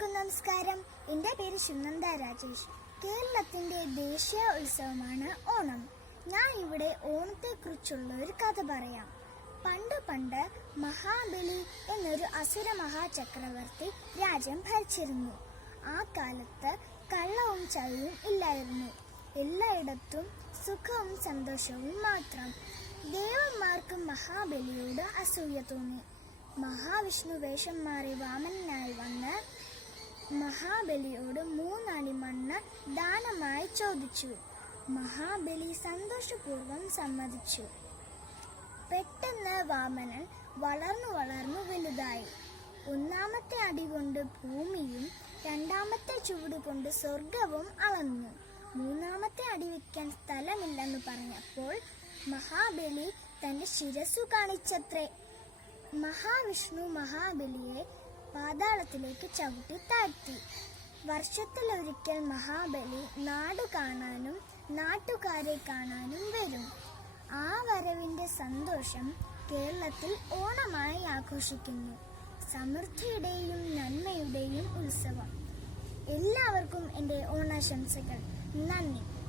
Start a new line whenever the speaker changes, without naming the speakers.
എല്ലാവർക്കും നമസ്കാരം. എന്റെ പേര് ശുനന്ദ രാജേഷ്. കേരളത്തിന്റെ ദേശീയ ഉത്സവമാണ് ഓണം. ഞാൻ ഇവിടെ ഓണത്തെക്കുറിച്ചുള്ള ഒരു കഥ പറയാം. പണ്ട് പണ്ട് മഹാബലി എന്നൊരു അസുര മഹാചക്രവർത്തി രാജ്യം ഭരിച്ചിരുന്നു. ആ കാലത്ത് കള്ളവും ചളിയും ഇല്ലായിരുന്നു. എല്ലായിടത്തും സുഖവും സന്തോഷവും മാത്രം. ദേവന്മാർക്ക് മഹാബലിയോട് അസൂയ തോന്നി. മഹാവിഷ്ണു വേഷം മാറി വാമനായി വന്ന് മഹാബലിയോട് മൂന്നടി മണ്ണ് ദാനമായി ചോദിച്ചു. മഹാബലി സന്തോഷപൂർവം സമ്മതിച്ചു. പെട്ടെന്ന് വാമനൻ വളർന്നു വളർന്നു വലുതായി. ഒന്നാമത്തെ അടി കൊണ്ട് ഭൂമിയും രണ്ടാമത്തെ ചുവട് കൊണ്ട് സ്വർഗവും അളന്നു. മൂന്നാമത്തെ അടി വയ്ക്കാൻ സ്ഥലമില്ലെന്ന് പറഞ്ഞപ്പോൾ മഹാബലി തന്റെ ശിരസ്സു കാണിച്ചത്രേ. മഹാവിഷ്ണു മഹാബലിയെ പാതാളത്തിലേക്ക് ചവിട്ടി താഴ്ത്തി. വർഷത്തിലൊരിക്കൽ മഹാബലി നാട് കാണാനും നാട്ടുകാരെ കാണാനും വരും. ആ വരവിന്റെ സന്തോഷം കേരളത്തിൽ ഓണമായി ആഘോഷിക്കുന്നു. സമൃദ്ധിയുടെയും നന്മയുടെയും ഉത്സവം. എല്ലാവർക്കും എന്റെ ഓണാശംസകൾ. നന്ദി.